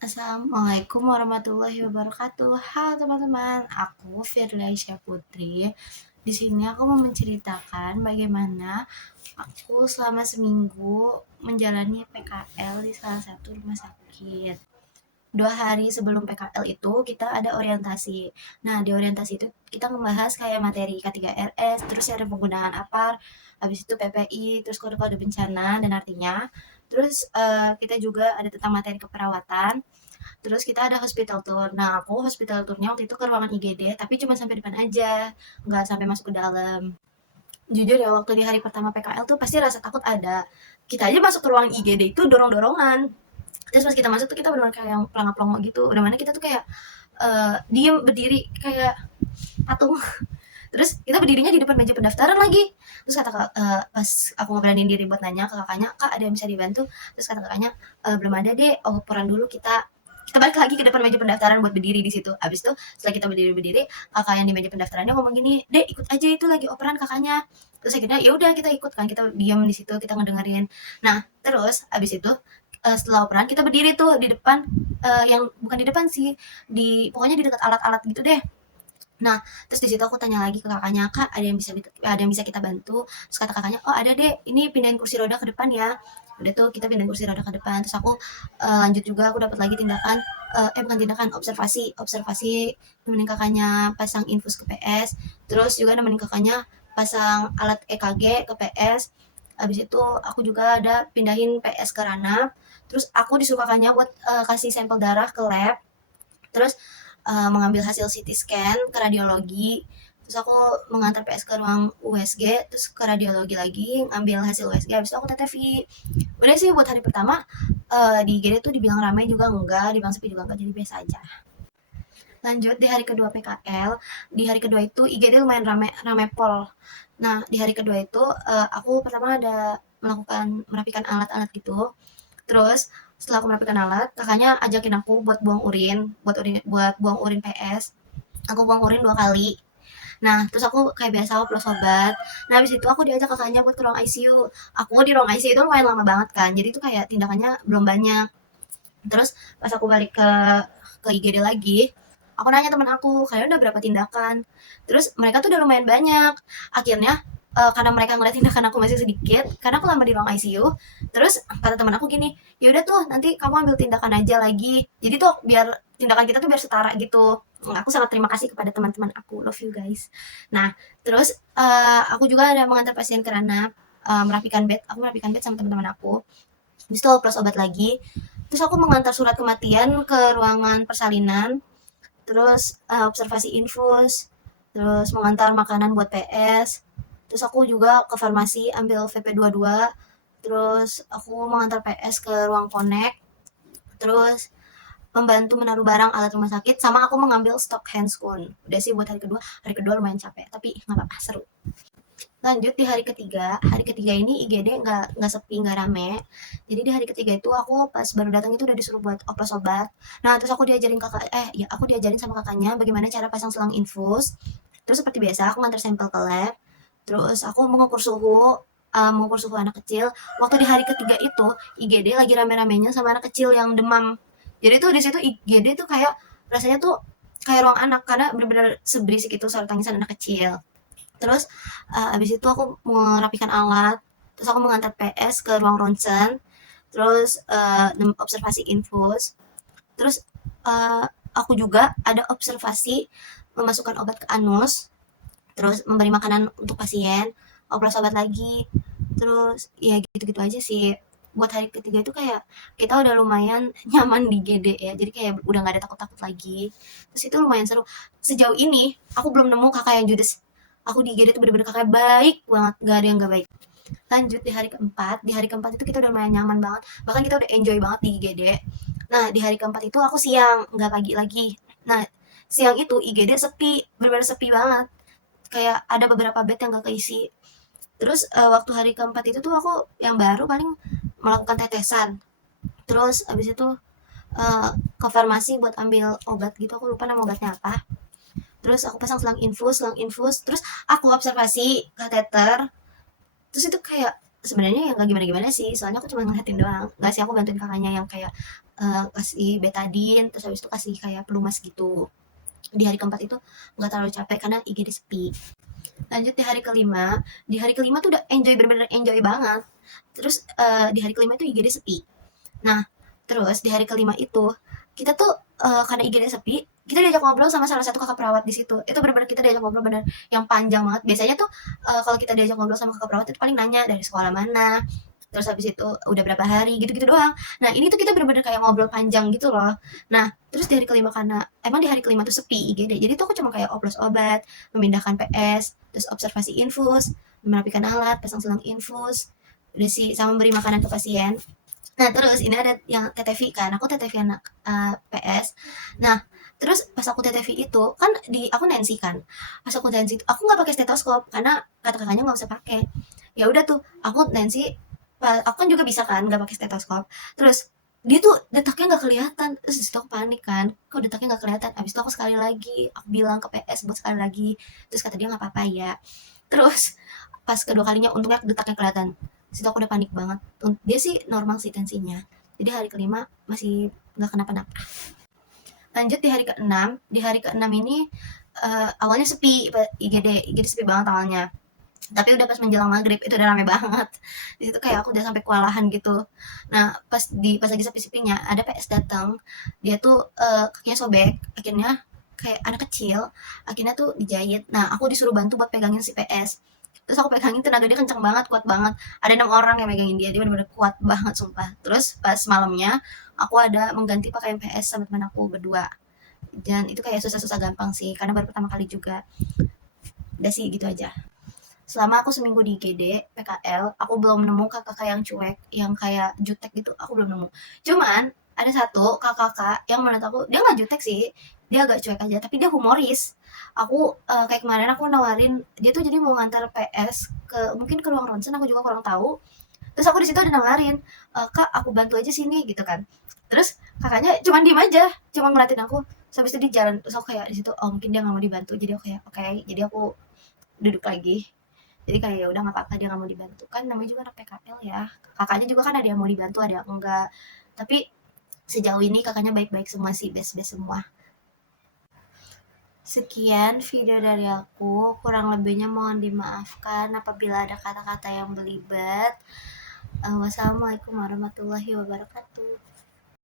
Assalamualaikum warahmatullahi wabarakatuh. Halo teman-teman, aku Firlyaisyah Putri. Di sini aku mau menceritakan bagaimana aku selama seminggu menjalani PKL di salah satu rumah sakit. 2 hari sebelum PKL itu kita ada orientasi. Nah, di orientasi itu kita membahas kayak materi K3RS, terus ada penggunaan APAR, habis itu PPI, terus kode-kode bencana dan artinya. Terus kita juga ada tentang materi keperawatan. Terus kita ada hospital tour. Nah, aku hospital tournya waktu itu ke ruangan IGD, tapi cuma sampai depan aja, nggak sampai masuk ke dalam. Jujur ya, waktu di hari pertama PKL tuh pasti rasa takut ada. Kita aja masuk ke ruang IGD itu dorong-dorongan. Terus pas kita masuk tuh kita benar-benar kayak yang pelongo-pelongo gitu. Udah mana kita tuh kayak diem berdiri kayak patung. Terus kita berdirinya di depan meja pendaftaran lagi. Terus kata pas aku ngeberanin diri buat nanya ke kakaknya, kak ada yang bisa dibantu? Terus kata kakaknya, belum ada deh, operan dulu kita balik lagi ke depan meja pendaftaran buat berdiri di situ. Abis itu setelah kita berdiri-berdiri, kakak yang di meja pendaftarannya ngomong gini, dek ikut aja itu lagi operan kakaknya. Terus akhirnya ya udah kita ikut kan, kita diam di situ, kita ngedengerin. Nah terus abis itu setelah operan kita berdiri tuh di depan, yang bukan di depan sih, di pokoknya di dekat alat-alat gitu deh. Nah, terus di situ aku tanya lagi ke kakaknya, "Kak, ada yang bisa kita bantu?" Terus kata kakaknya, "Oh, ada, Dek. Ini pindahin kursi roda ke depan ya." Udah tuh kita pindahin kursi roda ke depan. Terus aku lanjut juga aku dapat lagi tindakan bukan tindakan, observasi. Observasi nemenin kakaknya pasang infus ke PS, terus juga nemenin kakaknya pasang alat EKG ke PS. Habis itu aku juga ada pindahin PS ke ranap. Terus aku disuruh kakaknya buat kasih sampel darah ke lab. Terus mengambil hasil CT scan ke radiologi, terus aku mengantar PS ke ruang USG, terus ke radiologi lagi ngambil hasil USG, habis itu aku TTV. Udah sih buat hari pertama di IGD tuh dibilang ramai juga enggak, dibilang sepi juga enggak, jadi biasa aja. Lanjut di hari kedua PKL, di hari kedua itu IGD lumayan ramai ramai pol. Nah di hari kedua itu aku pertama ada merapikan alat-alat gitu. Terus setelah aku merapikan alat, kakaknya ajakin aku buat buang urin, buat buang urin PS. Aku buang urin 2 kali. Nah, terus aku kayak biasa oplos obat. Nah, habis itu aku diajak kakaknya buat ke ruang ICU. Aku di ruang ICU itu lumayan lama banget kan. Jadi itu kayak tindakannya belum banyak. Terus pas aku balik ke IGD lagi, aku nanya temen aku, kalian udah berapa tindakan? Terus mereka tuh udah lumayan banyak. Akhirnya karena mereka ngeliat tindakan aku masih sedikit, karena aku lama di ruang ICU, terus kata teman aku gini, yaudah tuh nanti kamu ambil tindakan aja lagi. Jadi tuh biar tindakan kita tuh biar setara gitu. Aku sangat terima kasih kepada teman-teman aku, love you guys. Nah, terus aku juga ada mengantar pasien ke ranap, aku merapikan bed sama teman-teman aku. Habis itu plus obat lagi. Terus aku mengantar surat kematian ke ruangan persalinan, terus observasi infus, terus mengantar makanan buat PS. Terus aku juga ke farmasi ambil VP22, terus aku mengantar PS ke ruang connect, terus membantu menaruh barang alat rumah sakit, sama aku mengambil stok handscoon. Udah sih buat hari kedua lumayan capek, tapi nggak apa-apa, seru. Lanjut di hari ketiga ini IGD nggak sepi, nggak rame. Jadi di hari ketiga itu aku pas baru datang itu udah disuruh buat oplos obat. Nah terus aku diajarin sama kakaknya bagaimana cara pasang selang infus. Terus seperti biasa aku ngantar sampel ke lab. Terus aku mengukur suhu anak kecil. Waktu di hari ketiga itu IGD lagi rame-ramenya sama anak kecil yang demam. Jadi tuh di situ IGD tuh kayak rasanya tuh kayak ruang anak karena benar-benar seberisik itu suara tangisan anak kecil. Terus abis itu aku merapikan alat, terus aku mengantar PS ke ruang ronsen, terus observasi infus, terus aku juga ada observasi memasukkan obat ke anus, terus memberi makanan untuk pasien, oplos obat lagi, terus ya gitu-gitu aja sih. Buat hari ketiga itu kayak kita udah lumayan nyaman di GD ya, jadi kayak udah nggak ada takut-takut lagi. Terus itu lumayan seru. Sejauh ini aku belum nemu kakak yang judes. Aku di GD tuh bener-bener kakak baik banget, gak ada yang gak baik. Lanjut di hari keempat itu kita udah lumayan nyaman banget, bahkan kita udah enjoy banget di IGD. Nah di hari keempat itu aku siang, nggak pagi lagi. Nah siang itu IGD sepi, bener-bener sepi banget, kayak ada beberapa bed yang gak keisi. Terus waktu hari keempat itu tuh aku yang baru paling melakukan tetesan, terus abis itu uh, ke farmasi buat ambil obat gitu, aku lupa nama obatnya apa. Terus aku pasang selang infus, terus aku observasi kateter. Terus itu kayak sebenarnya ya nggak gimana-gimana sih, soalnya aku cuma ngeliatin doang. Nggak sih, aku bantuin kakaknya yang kayak kasih betadine, terus habis itu kasih kayak pelumas gitu. Di hari keempat itu nggak terlalu capek karena IGD sepi. Lanjut di hari kelima tuh udah enjoy, bener-bener enjoy banget. Terus di hari kelima itu IGD sepi. Nah, terus di hari kelima itu kita tuh karena IGD sepi, kita diajak ngobrol sama salah satu kakak perawat di situ. Itu benar-benar kita diajak ngobrol bener yang panjang banget. Biasanya tuh kalau kita diajak ngobrol sama kakak perawat itu paling nanya dari sekolah mana, terus habis itu udah berapa hari gitu-gitu doang. Nah, ini tuh kita bener-bener kayak ngobrol panjang gitu loh. Nah, terus di hari kelima karena emang di hari kelima tuh sepi IGD. Jadi tuh aku cuma kayak oplos obat, memindahkan PS, terus observasi infus, merapikan alat, pasang selang infus, udah sih sama memberi makanan ke pasien. Nah, terus ini ada yang TTV kan, aku TTV anak PS. Nah, terus pas aku TTV itu kan aku Nancy kan. Pas aku Nancy itu aku nggak pakai stetoskop karena kata kakaknya nggak usah pakai. Ya udah tuh, aku Nancy, aku kan juga bisa kan nggak pakai stetoskop. Terus dia tuh detaknya nggak kelihatan, terus di situ aku panik kan, kok detaknya nggak kelihatan. Abis itu aku sekali lagi, aku bilang ke PS buat sekali lagi, terus kata dia nggak apa-apa ya. Terus pas kedua kalinya untungnya detaknya kelihatan. Situ aku udah panik banget. Dia sih normal sih tensinya. Jadi hari kelima masih nggak kenapa-napa. Lanjut di hari keenam ini awalnya sepi, IGD sepi banget awalnya. Tapi udah pas menjelang maghrib itu udah rame banget. Di situ kayak aku udah sampai kewalahan gitu. Nah, pas lagi sepi-sepinya ada PS datang. Dia tuh kakinya sobek, akhirnya kayak anak kecil, akhirnya tuh dijahit. Nah, aku disuruh bantu buat pegangin si PS. Terus aku pegangin, tenaga dia kenceng banget, kuat banget. Ada 6 orang yang megangin dia, dia bener-bener kuat banget sumpah. Terus pas malamnya aku ada mengganti pakaian PS sama teman aku berdua. Dan itu kayak susah-susah gampang sih, karena baru pertama kali juga. Udah sih gitu aja. Selama aku seminggu di IGD PKL, aku belum nemu kakak yang cuek, yang kayak jutek gitu, aku belum nemu. Cuman ada satu kakak yang menurut aku dia nggak jutek sih, dia agak cuek aja, tapi dia humoris. Aku kayak kemarin aku nawarin dia tuh jadi mau ngantar PS ke mungkin ke ruang ronsen, aku juga kurang tahu. Terus aku di situ ada nawarin, kak aku bantu aja sini gitu kan. Terus kakaknya cuma diem aja, cuma ngeliatin aku. Terus habis itu di jalan, terus aku kayak di situ, oh mungkin dia nggak mau dibantu, jadi aku kayak oke, okay. Jadi aku duduk lagi, jadi kayak ya udah nggak apa-apa dia nggak mau dibantu, kan namanya juga anak PKL ya. Kakaknya juga kan ada yang mau dibantu ada yang enggak, tapi sejauh ini kakaknya baik-baik semua sih, best-best semua. Sekian video dari aku, kurang lebihnya mohon dimaafkan apabila ada kata-kata yang belibet. Wassalamualaikum warahmatullahi wabarakatuh.